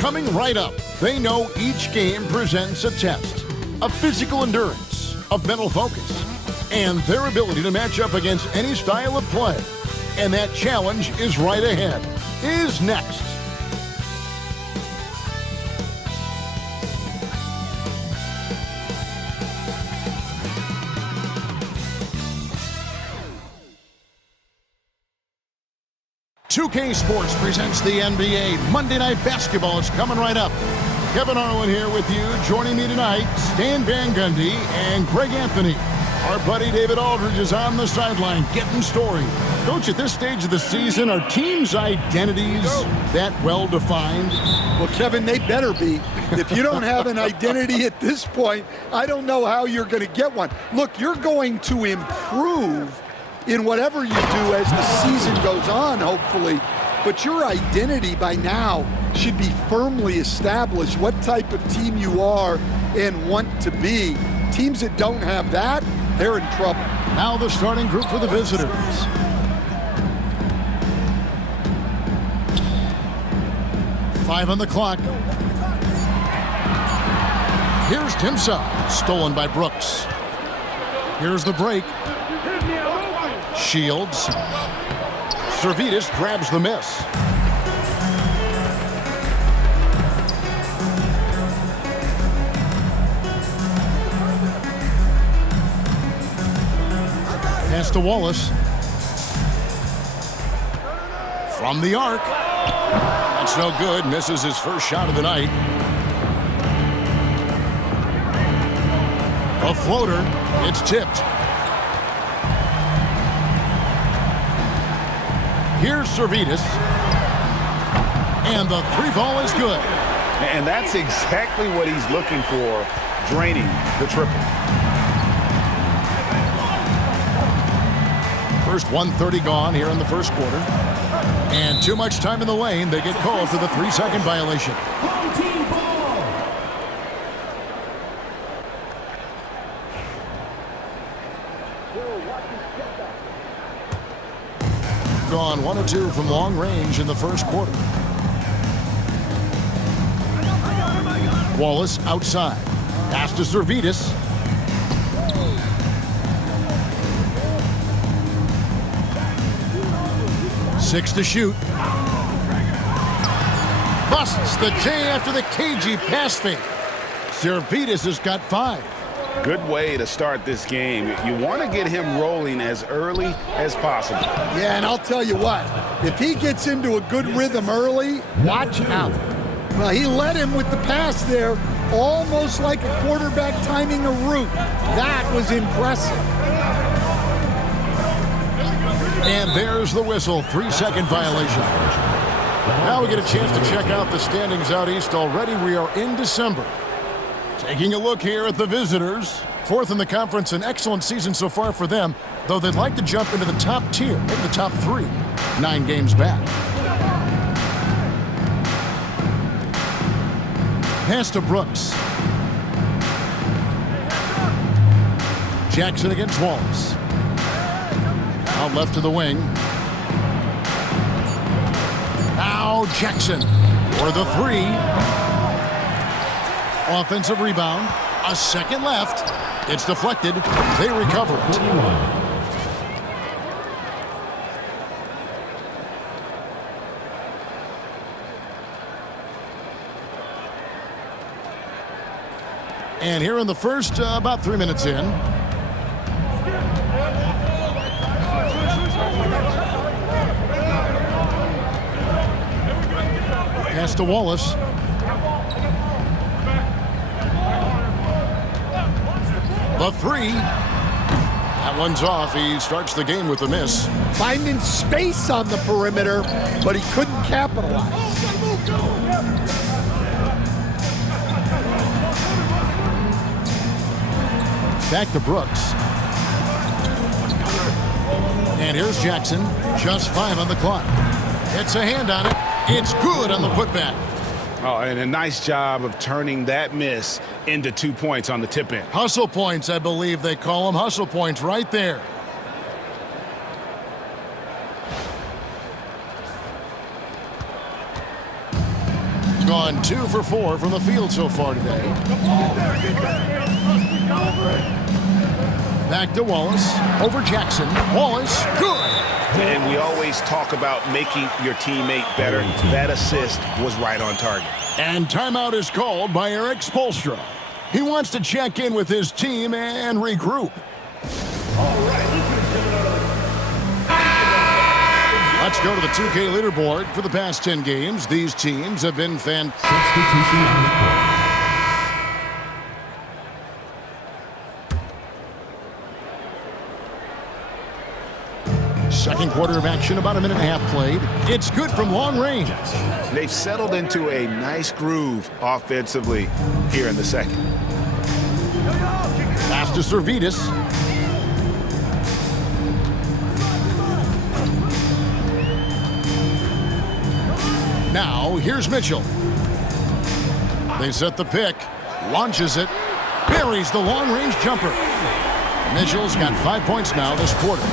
Coming right up, they know each game presents a test of physical endurance, of mental focus, and their ability to match up against any style of play. And that challenge is right ahead. Is next. "2K Sports presents the NBA. Monday Night Basketball is coming right up. Kevin Harlan here with you. Joining me tonight, Stan Van Gundy and Greg Anthony. Our buddy David Aldridge is on the sideline getting story. Coach, at this stage of the season, are teams' identities that well-defined? Well, Kevin, they better be. If you don't have an identity at this point, I don't know how you're going to get one. Look, you're going to improve in whatever you do as the season goes on, hopefully. But your identity by now should be firmly established, what type of team you are and want to be. Teams that don't have that, they're in trouble. Now the starting group for the visitors. Five on the clock. Here's Timsa, stolen by Brooks. Here's the break. Shields. Servetus grabs the miss. Pass to Wallace. From the arc. That's no good. Misses his first shot of the night. A floater. It's tipped. Here's Servetus. And the three ball is good. And that's exactly what he's looking for, draining the triple. First 1:30 gone here in the first quarter. And too much time in the lane. They get called for the 3-second violation. Gone 1 of 2 from long range in the first quarter. Wallace outside. Pass to Servetus. Six to shoot. Busts the J after the KG pass fake. Servetus has got 5. Good way to start this game. You want to get him rolling as early as possible. Yeah, and I'll tell you what, if he gets into a good rhythm early, watch out. Well, he led him with the pass there, almost like a quarterback timing a route. That was impressive. And there's the whistle, 3-second violation. Now we get a chance to check out the standings out east already. We are in December. Taking a look here at the visitors. 4th in the conference, an excellent season so far for them, though they'd like to jump into the top tier, maybe the top 3. 9 games back. Pass to Brooks. Jackson against Wallace. Out left to the wing. Now Jackson for the 3. Offensive rebound. A second left. It's deflected. They recover it. And here in the first, about 3 minutes in. Pass to Wallace. The 3. That one's off. He starts the game with a miss. Finding space on the perimeter, but he couldn't capitalize. Back to Brooks. And here's Jackson. Just 5 on the clock. It's a hand on it. It's good on the putback. Oh, and a nice job of turning that miss into 2 points on the tip-in. Hustle points, I believe they call them. Hustle points right there. gone 2 for 4 from the field so far today. Back to Wallace. Over Jackson. Wallace. Good. And we always talk about making your teammate better. That assist was right on target. And timeout is called by Eric Spoelstra. He wants to check in with his team and regroup. Let's go to the 2K leaderboard. For the past 10 games, these teams have been fantastic. Second quarter of action, about a minute and a half played. It's good from long range. They've settled into a nice groove offensively here in the second. Pass to Servetus. Now, here's Mitchell. They set the pick. Launches it. Buries the long-range jumper. Mitchell's got 5 points now this quarter.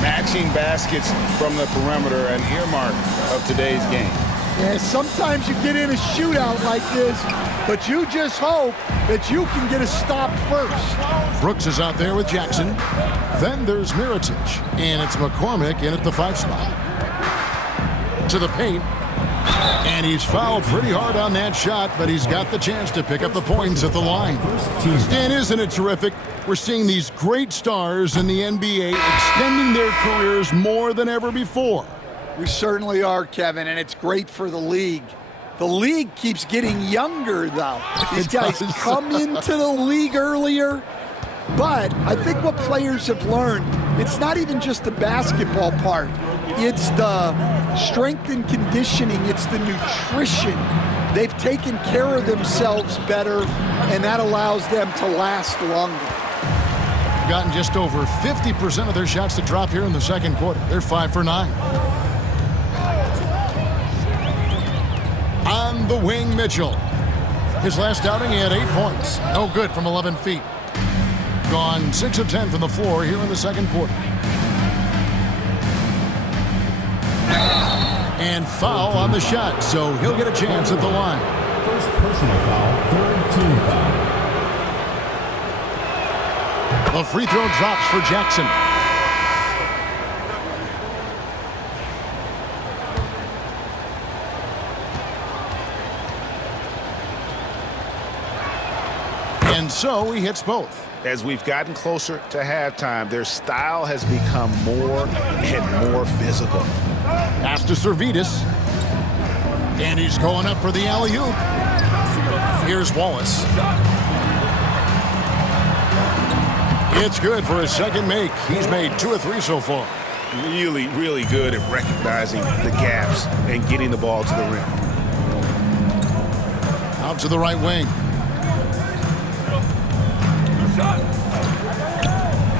Matching baskets from the perimeter, an earmark of today's game. Yeah, sometimes you get in a shootout like this, but you just hope that you can get a stop first. Brooks is out there with Jackson. Then there's Mirotic, and it's McCormick in at the 5 spot. To the paint. And he's fouled pretty hard on that shot, but he's got the chance to pick up the points at the line. Stan, isn't it terrific? We're seeing these great stars in the NBA extending their careers more than ever before. We certainly are, Kevin, and it's great for the league. The league keeps getting younger, though. These guys come into the league earlier, but I think what players have learned, it's not even just the basketball part. It's the strength and conditioning. It's the nutrition. They've taken care of themselves better, and that allows them to last longer. Gotten just over 50% of their shots to drop here in the second quarter. They're 5 for 9. On the wing, Mitchell. His last outing, he had 8 points. No good from 11 feet. Gone 6 of 10 from the floor here in the second quarter. And foul on the shot, so he'll get a chance at the line. First personal foul, third team foul. The free throw drops for Jackson. And so he hits both. As we've gotten closer to halftime, their style has become more and more physical. Pass to Servetus. And he's going up for the alley-oop. Here's Wallace. It's good for his second make. He's made 2 of 3 so far. Really, really good at recognizing the gaps and getting the ball to the rim. Out to the right wing.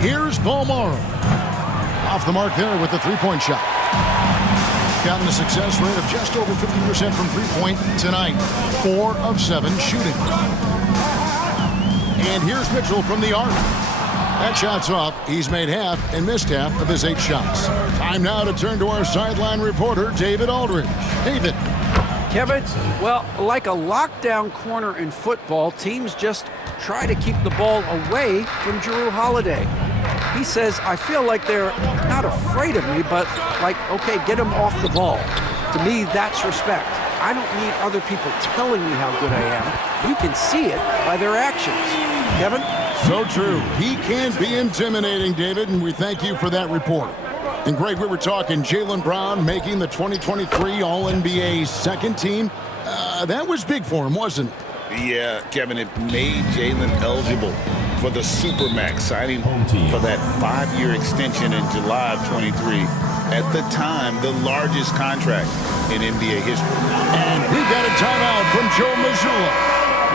Here's Balmaro. Off the mark there with the three-point shot. Gotten a success rate of just over 50% from three-point tonight. 4 of 7 shooting. And here's Mitchell from the arc. That shot's off. He's made half and missed half of his 8 shots. Time now to turn to our sideline reporter, David Aldridge. David. Kevin, well, like a lockdown corner in football, teams just try to keep the ball away from Jrue Holiday. He says, I feel like they're not afraid of me, but like, okay, get him off the ball. To me, that's respect. I don't need other people telling me how good I am. You can see it by their actions. Kevin? So true. He can be intimidating, David, and we thank you for that report. And Greg, we were talking Jaylen Brown making the 2023 All-NBA second team. That was big for him, wasn't it? Yeah, Kevin, it made Jaylen eligible for the Supermax, signing for that 5-year extension in July of 23. At the time, the largest contract in NBA history. And we got a timeout from Joe Mazzulla.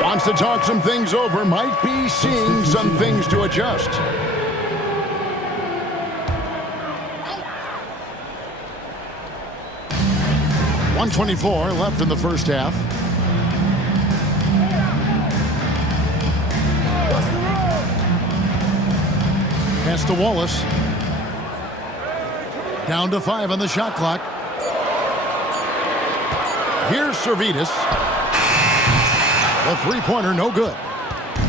Wants to talk some things over, might be seeing some things to adjust. .124 left in the first half. Pass to Wallace. Down to 5 on the shot clock. Here's Servetus. The three-pointer, no good.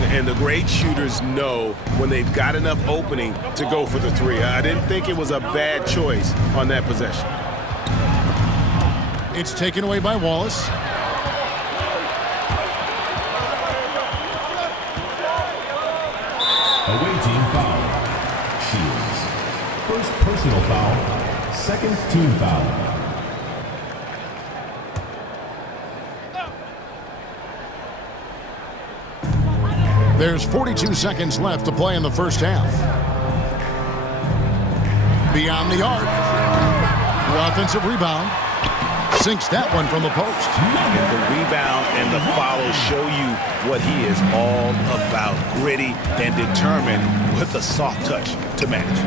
And the great shooters know when they've got enough opening to go for the three. I didn't think it was a bad choice on that possession. It's taken away by Wallace. Away team foul. Shields. First personal foul. Second team foul. There's 42 seconds left to play in the first half. Beyond the arc. The offensive rebound. Sinks that one from the post. And the rebound and the follow show you what he is all about. Gritty and determined with a soft touch to match.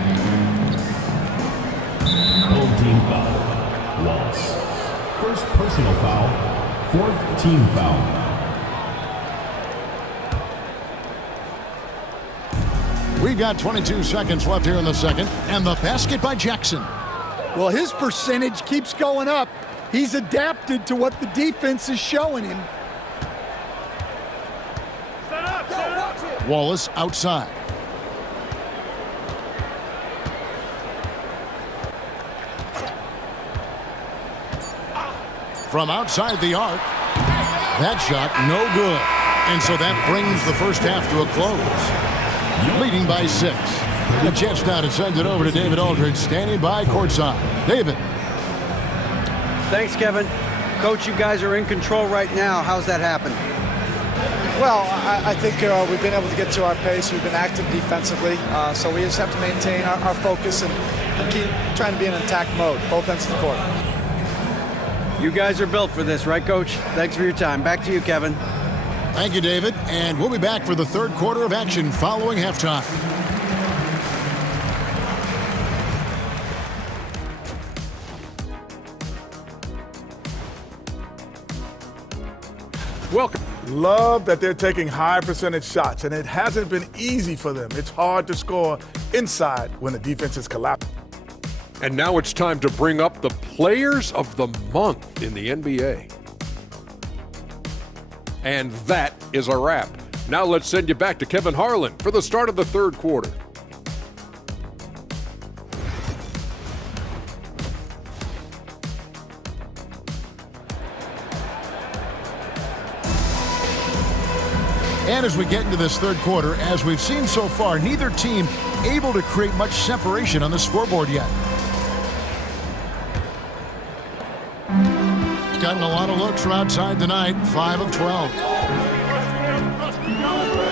Home team foul. Wallace. First personal foul. Fourth team foul. We've got 22 seconds left here in the second. And the basket by Jackson. Well, his percentage keeps going up. He's adapted to what the defense is showing him. Wallace outside. From outside the arc. That shot, no good. And so that brings the first half to a close. Leading by 6. A chance now to send it over to David Aldridge, standing by courtside. David. Thanks, Kevin. Coach, you guys are in control right now. How's that happen? Well, I think we've been able to get to our pace. We've been active defensively, so we just have to maintain our focus and keep trying to be in attack mode, both ends of the court. You guys are built for this, right, Coach? Thanks for your time. Back to you, Kevin. Thank you, David. And we'll be back for the third quarter of action following halftime. Welcome. Love that they're taking high percentage shots, and it hasn't been easy for them. It's hard to score inside when the defense is collapsing. And now it's time to bring up the Players of the Month in the NBA. And that is a wrap. Now let's send you back to Kevin Harlan for the start of the third quarter. And as we get into this third quarter, as we've seen so far, neither team able to create much separation on the scoreboard yet. Gotten a lot of looks from outside tonight, 5 of 12.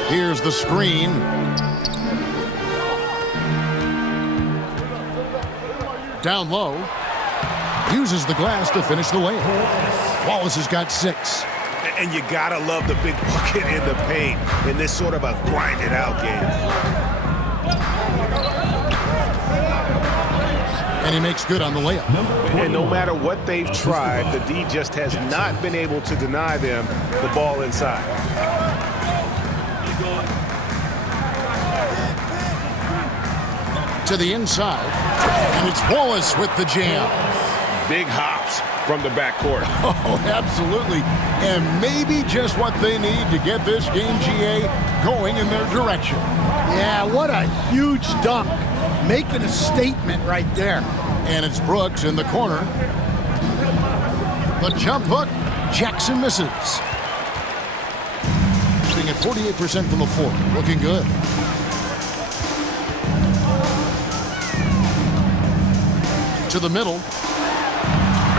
Here's the screen. Down low. Uses the glass to finish the layup. Wallace has got 6. And you gotta love the big bucket in the paint in this sort of a grinded out game. And he makes good on the layup. And no matter what they've tried, the D just has not been able to deny them the ball inside. To the inside. And it's Wallace with the jam. Big hops from the backcourt. Oh, absolutely. And maybe just what they need to get this game, GA, going in their direction. Yeah, what a huge dunk. Making a statement right there. And it's Brooks in the corner. The jump hook. Jackson misses. Shooting at 48% from the floor. Looking good. To the middle.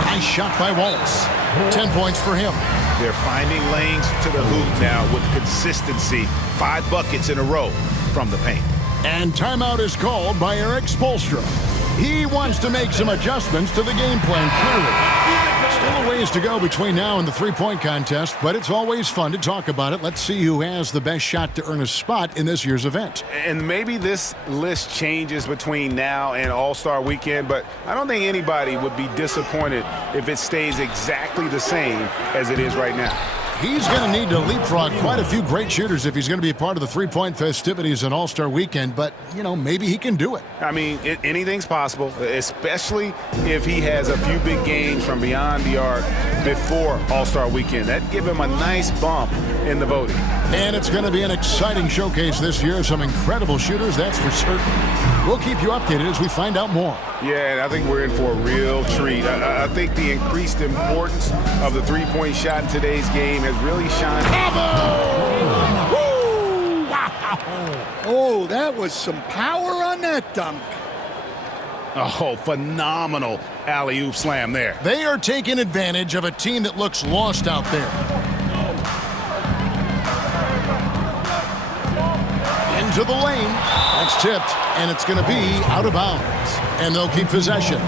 Nice shot by Wallace. 10 points for him. They're finding lanes to the hoop now with consistency. 5 buckets in a row from the paint. And timeout is called by Eric Spoelstra. He wants to make some adjustments to the game plan, clearly. Still a ways to go between now and the three-point contest, but it's always fun to talk about it. Let's see who has the best shot to earn a spot in this year's event. And maybe this list changes between now and All-Star Weekend, but I don't think anybody would be disappointed if it stays exactly the same as it is right now. He's going to need to leapfrog quite a few great shooters if he's going to be a part of the three-point festivities in All-Star Weekend, but, you know, maybe he can do it. I mean, anything's possible, especially if he has a few big games from beyond the arc before All-Star Weekend. That'd give him a nice bump in the voting. And it's going to be an exciting showcase this year. Some incredible shooters, that's for certain. We'll keep you updated as we find out more. Yeah, and I think we're in for a real treat. I think the increased importance of the three-point shot in today's game has really shined. Woo! Wow! Oh, that was some power on that dunk. Oh, phenomenal alley-oop slam there. They are taking advantage of a team that looks lost out there. Into the lane. That's tipped, and it's going to be out of bounds. And they'll keep possession.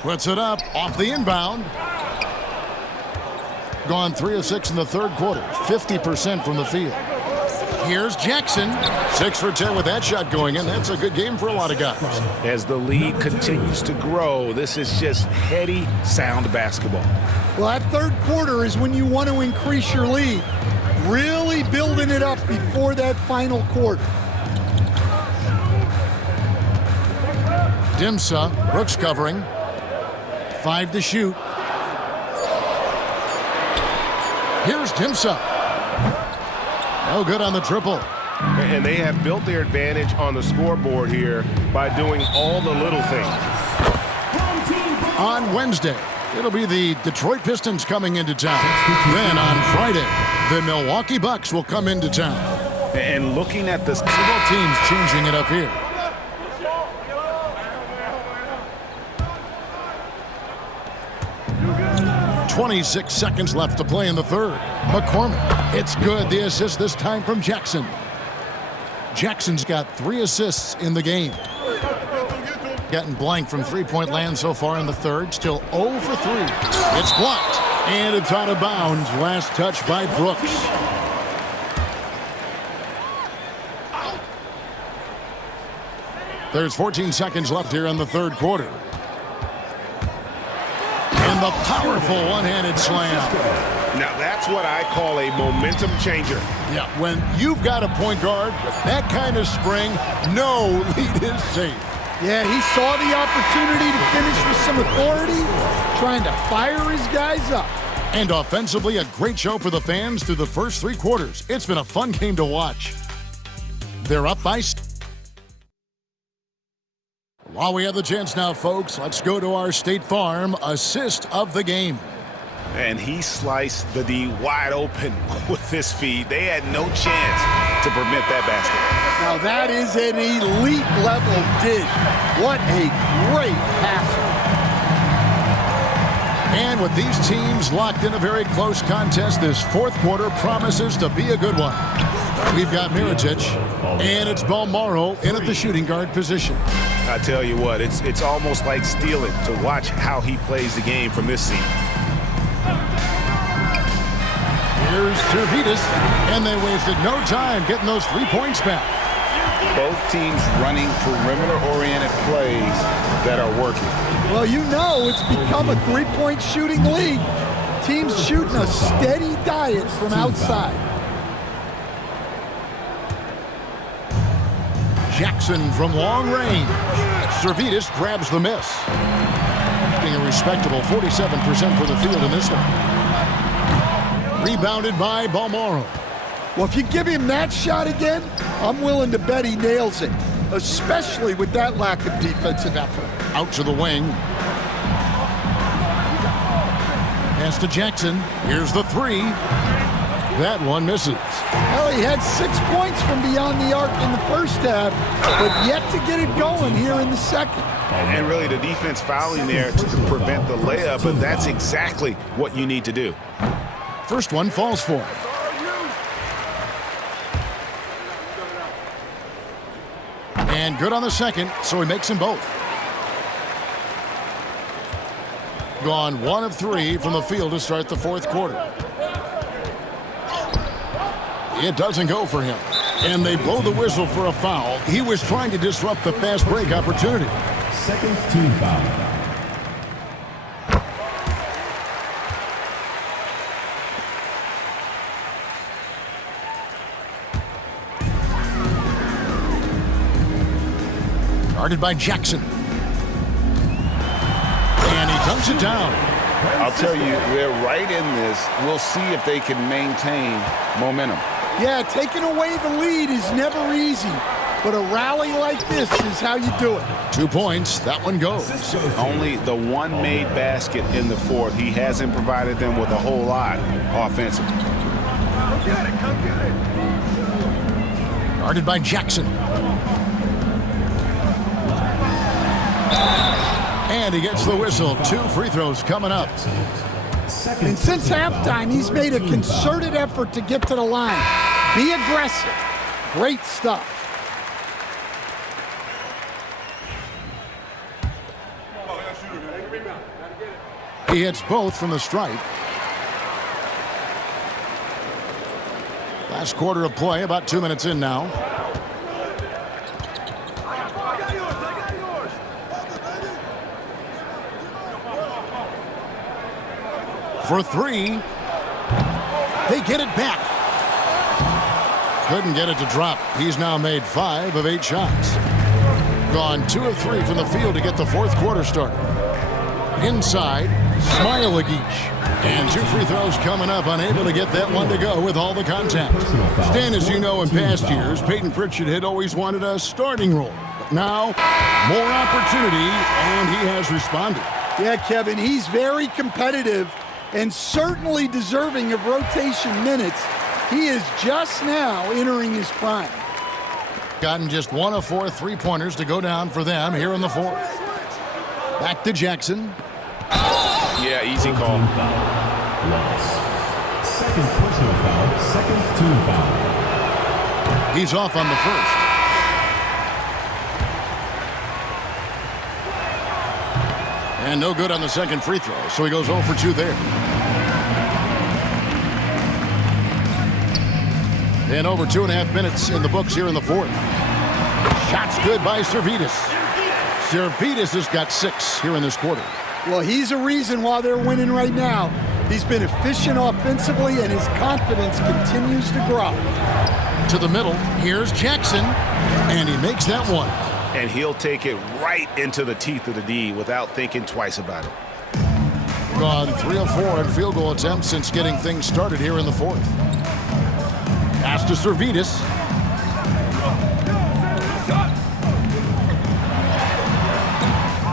Puts it up off the inbound. Gone 3 of 6 in the third quarter. 50% from the field. Here's Jackson. 6 for 10 with that shot going in. That's a good game for a lot of guys. As the lead continues to grow, this is just heady, sound basketball. Well, that third quarter is when you want to increase your lead. Really building it up before that final quarter. Dimsa, Brooks covering. 5 to shoot. Here's Dimsa. No good on the triple. And they have built their advantage on the scoreboard here by doing all the little things. On Wednesday, it'll be the Detroit Pistons coming into town. Then on Friday, the Milwaukee Bucks will come into town. And looking at the several teams changing it up here. .26 seconds left to play in the third. McCormick, it's good. The assist this time from Jackson. Jackson's got 3 assists in the game. Getting blank from three-point land so far in the third. Still 0 for 3. It's blocked, and it's out of bounds. Last touch by Brooks. There's 14 seconds left here in the third quarter. And the powerful one-handed slam. Now that's what I call a momentum changer. Yeah, when you've got a point guard with that kind of spring, no lead is safe. Yeah, he saw the opportunity to finish with some authority, trying to fire his guys up. And offensively, a great show for the fans through the first 3 quarters. It's been a fun game to watch. They're up by... While we have the chance now, folks, let's go to our State Farm assist of the game. And he sliced the D wide open with his feed. They had no chance to prevent that basket. Now that is an elite level dig. What a great passer. And with these teams locked in a very close contest, this fourth quarter promises to be a good one. We've got Mirotic, and it's Balmaro in at the shooting guard position. I tell you what, it's almost like stealing to watch how he plays the game from this seat. Here's Servetus, and they wasted no time getting those 3 points back. Both teams running perimeter-oriented plays that are working. Well, you know it's become a three-point shooting league. Teams shooting a steady diet from outside. Jackson from long range. Servetus grabs the miss. Being a respectable 47% for the field in this one. Rebounded by Balmaro. Well, if you give him that shot again, I'm willing to bet he nails it, especially with that lack of defensive effort. Out to the wing. Pass to Jackson. Here's the 3. That one misses. Well, he had 6 points from beyond the arc in the first half, but yet to get it going here in the second. And really the defense fouling there to prevent the layup, but that's exactly what you need to do. First one falls for him. And good on the second, so he makes them both. Gone 1 of 3 from the field to start the fourth quarter. It doesn't go for him. And they blow the whistle for a foul. He was trying to disrupt the fast break opportunity. Second team foul. Guarded by Jackson. And he dunks it down. I'll tell you, they're right in this. We'll see if they can maintain momentum. Yeah, taking away the lead is never easy. But a rally like this is how you do it. 2 points. That one goes. Only the one made basket in the fourth. He hasn't provided them with a whole lot offensively. Come get it, come get it. Guarded by Jackson. And he gets the whistle. 2 free throws coming up. And since halftime, he's made a concerted effort to get to the line. Be aggressive. Great stuff. He hits both from the stripe. Last quarter of play, about 2 minutes in now. For 3. They get it back. Couldn't get it to drop. He's now made 5 of 8 shots. Gone 2 of 3 from the field to get the fourth quarter started. Inside, Smailagic. And 2 free throws coming up, unable to get that one to go with all the contact. Stan, as you know, in past years, Peyton Pritchard had always wanted a starting role. But now, more opportunity, and he has responded. Yeah, Kevin, he's very competitive and certainly deserving of rotation minutes. He is just now entering his prime. Gotten just 1 of 4 3-pointers to go down for them here in the fourth. Back to Jackson. Yeah, easy call. Second personal foul, second team foul. He's off on the first. And no good on the second free throw, so he goes 0 for 2 there. And over 2.5 minutes in the books here in the fourth. Shots good by Servetus. Servetus has got 6 here in this quarter. Well, he's a reason why they're winning right now. He's been efficient offensively, and his confidence continues to grow. To the middle, here's Jackson, and he makes that one. And he'll take it right into the teeth of the D without thinking twice about it. Gone 3 of 4 in field goal attempts since getting things started here in the fourth. Pass to Servetus.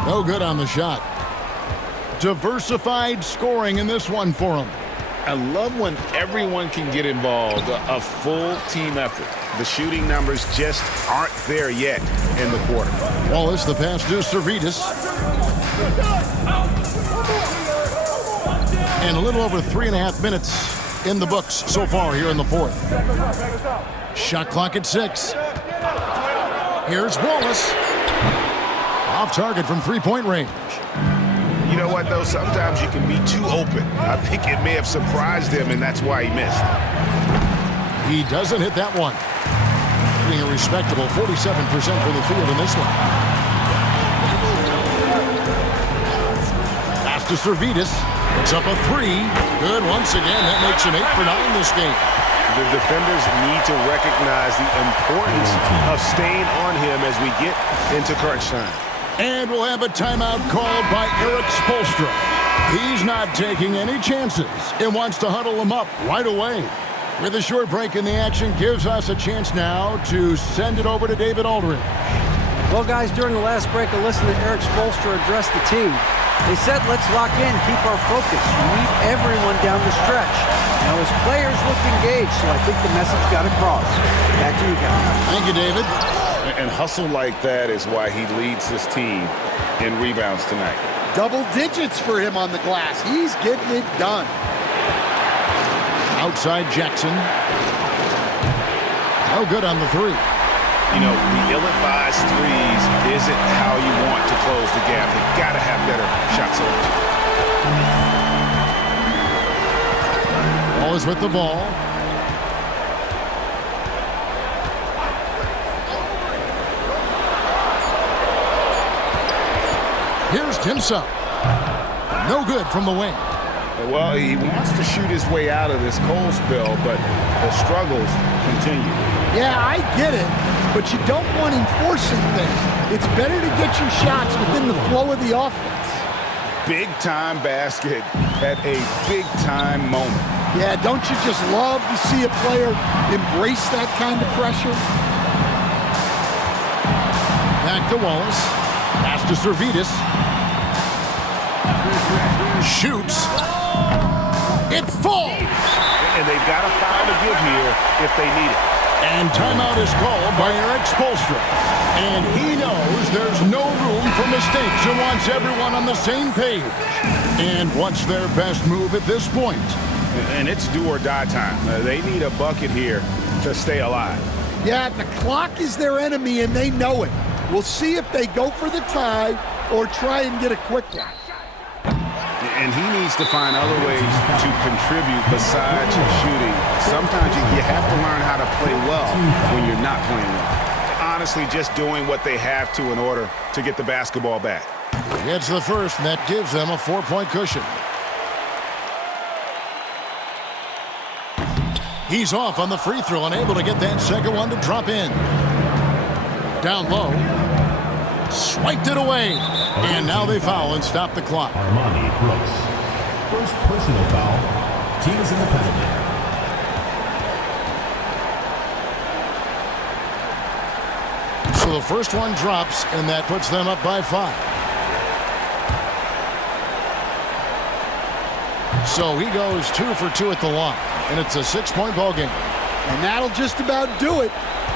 No good on the shot. Diversified scoring in this one for him. I love when everyone can get involved, a full team effort. The shooting numbers just aren't there yet in the quarter. Wallace, the pass to Servetus. And a little over 3.5 minutes in the books so far here in the fourth. Shot clock at 6. Here's Wallace. Off target from 3-point range. You know what, though? Sometimes you can be too open. I think it may have surprised him, and that's why he missed. He doesn't hit that one. Getting a respectable 47% from the field in this one. Pass to Servetus. It's up a 3. Good once again. That makes him 8 for 9 this game. The defenders need to recognize the importance of staying on him as we get into crunch time. And we'll have a timeout called by Eric Spoelstra. He's not taking any chances and wants to huddle him up right away. With a short break in the action, gives us a chance now to send it over to David Aldridge. Well, guys, during the last break, I listened to Eric Spoelstra address the team. They said, let's lock in, keep our focus. We need everyone down the stretch. Now, his players look engaged, so I think the message got across. Back to you guys. Thank you, David. And hustle like that is why he leads this team in rebounds tonight. Double digits for him on the glass. He's getting it done. Outside Jackson. No good on the 3. You know, the ill-advised threes isn't how you want to close the gap. They've got to have better shot selection. Wallace with the ball. Here's Timsa. No good from the wing. Well, he wants to shoot his way out of this cold spell, but the struggles continue. Yeah, I get it, but you don't want him forcing things. It's better to get your shots within the flow of the offense. Big-time basket at a big-time moment. Yeah, don't you just love to see a player embrace that kind of pressure? Back to Wallace. Pass to Servetus. Shoots. It falls. And they've got a foul to give here if they need it. And timeout is called by Eric Spoelstra. And he knows there's no room for mistakes and wants everyone on the same page. And what's their best move at this point? And it's do or die time. They need a bucket here to stay alive. Yeah, the clock is their enemy and they know it. We'll see if they go for the tie or try and get a quick one. And he needs to find other ways to contribute besides shooting. Sometimes you have to learn how to play well when you're not playing well. Honestly, just doing what they have to in order to get the basketball back. Gets the first, and that gives them a 4-point cushion. He's off on the free throw and able to get that second one to drop in. Down low. Swiped it away. And now they foul and stop the clock. Armani Brooks. First personal foul. Teams in the penalty. So the first one drops, and that puts them up by 5. So he goes 2 for 2 at the line, and it's a 6-point ball game. And that'll just about do it.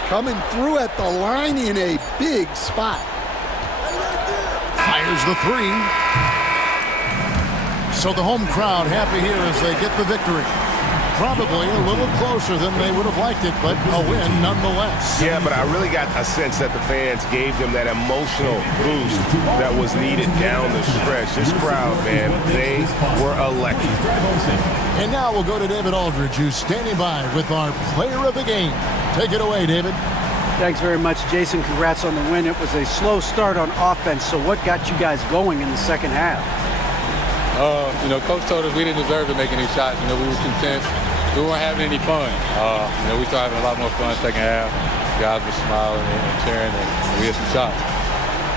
Coming through at the line in a big spot. Fires the 3. So the home crowd happy here as they get the victory. Probably a little closer than they would have liked it, but a win nonetheless. Yeah, but I really got a sense that the fans gave them that emotional boost that was needed down the stretch. This crowd, man, they were electric. And now we'll go to David Aldridge, who's standing by with our player of the game. Take it away, David. Thanks very much, Jason. Congrats on the win. It was a slow start on offense, so what got you guys going in the second half? Coach told us we didn't deserve to make any shots. We were content. We weren't having any fun. We started having a lot more fun second half. Guys were smiling and cheering, and we had some shots.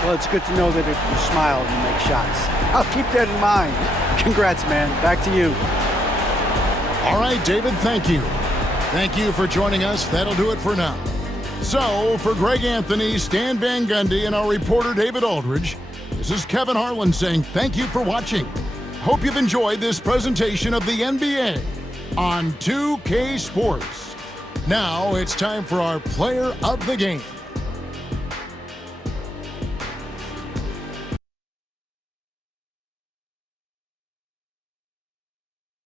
Well, it's good to know that if you smile, you make shots. I'll keep that in mind. Congrats, man. Back to you. All right, David, thank you. Thank you for joining us. That'll do it for now. So, for Greg Anthony, Stan Van Gundy, and our reporter David Aldridge, this is Kevin Harlan saying thank you for watching. Hope you've enjoyed this presentation of the NBA on 2K Sports. Now it's time for our player of the game.